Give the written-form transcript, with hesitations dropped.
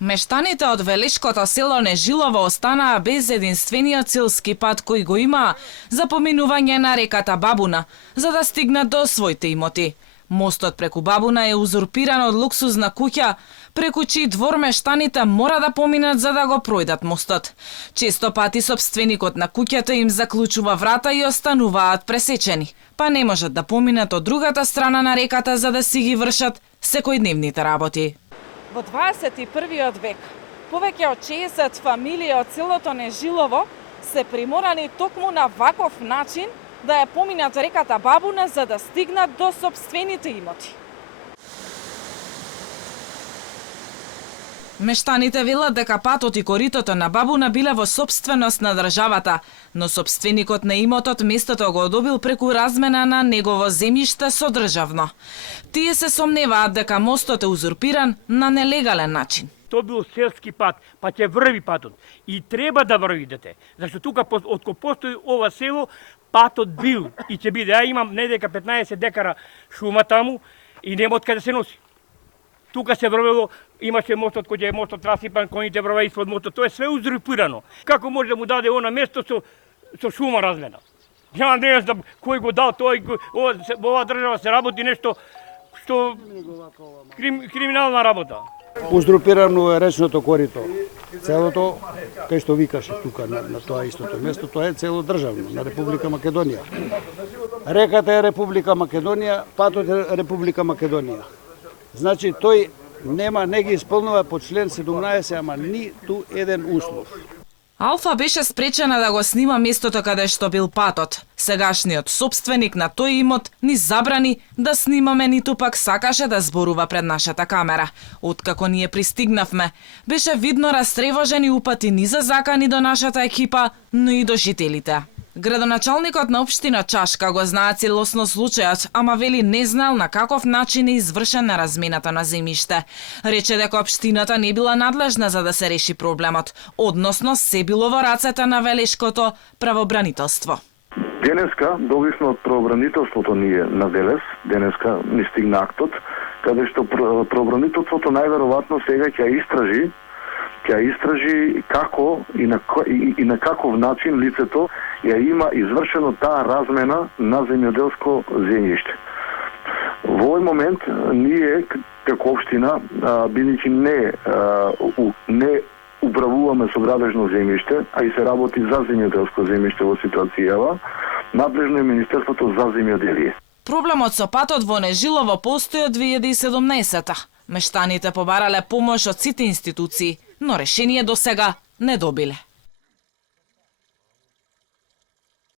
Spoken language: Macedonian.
Мештаните од Велешкото село Нежилово останаа без единствениот силски пат кој го има за поминување на реката Бабуна, за да стигнат до своите имоти. Мостот преку Бабуна е узурпиран од луксузна куќа, преку чиј двор мештаните мора да поминат за да го пројдат мостот. Често пати собственикот на куќата им заклучува врата и остануваат пресечени, па не можат да поминат од другата страна на реката за да си ги вршат секојдневните работи. Во 21. век, повеќе од 60 фамилии од селото Нежилово се приморани токму на ваков начин да ја поминат реката Бабуна за да стигнат до сопствените имоти. Мештаните велат дека патот и коритото на Бабуна биле во сопственост на државата, но сопственикот на имотот местото го одобил преку размена на негово земјиште со државно. Тие се сомневаат дека мостот е узурпиран на нелегален начин. Тоа бил селски пат, па ќе врви патот. И треба да врви дете. Зашто тука откако постои ова село, патот бил и ќе биде. Ја имам недека 15 декара шума таму и нема од каде се носи. Тука се врвело, имаше мостот кој е мостот расипан, коњите врва испод мостот. Тоа е све узурпирано. Како може да му даде она место со шума размена? Ја не знам кој го дал тој, ова држава се работи нешто што криминална работа. Узурпирано е речното корито. Целото, кај што викаше тука на тоа истото место, тоа е цело државно на Република Македонија. Реката е Република Македонија, патот е Република Македонија. Значи тој не ги исполнува по член 17, ама ниту еден услов. Алфа беше спречена да го снима местото каде што бил патот. Сегашниот собственик на тој имот ни забрани да снимаме, ниту пак сакаше да зборува пред нашата камера. Откако ние пристигнавме, беше видно растревожен и упати ни за закани до нашата екипа, но и до жителите. Градоначалникот на општина Чашка го знае целосно случајот, ама вели не знал на каков начин е извршена размената на земјиште. Рече дека општината не била надлежна за да се реши проблемот, односно се било во рацете на Велешкото правобранителство. Денеска добивме од правобранителството ние на Велес, денеска ни стигна актот, каде што правобранителството најверојатно сега ќе истражи како и на каков начин лицето ја има извршено таа размена на земјоделско земјиште. Во овој момент ние како општина, бидејќи не управуваме со градежно земјиште, а и се работи за земјоделско земјиште во ситуацијава, надлежно е Министерството за земјоделие. Проблемот со патот во Нежилово постои од 2017-та. Мештаните побарале помош од сите институции, но решение до сега не добиле.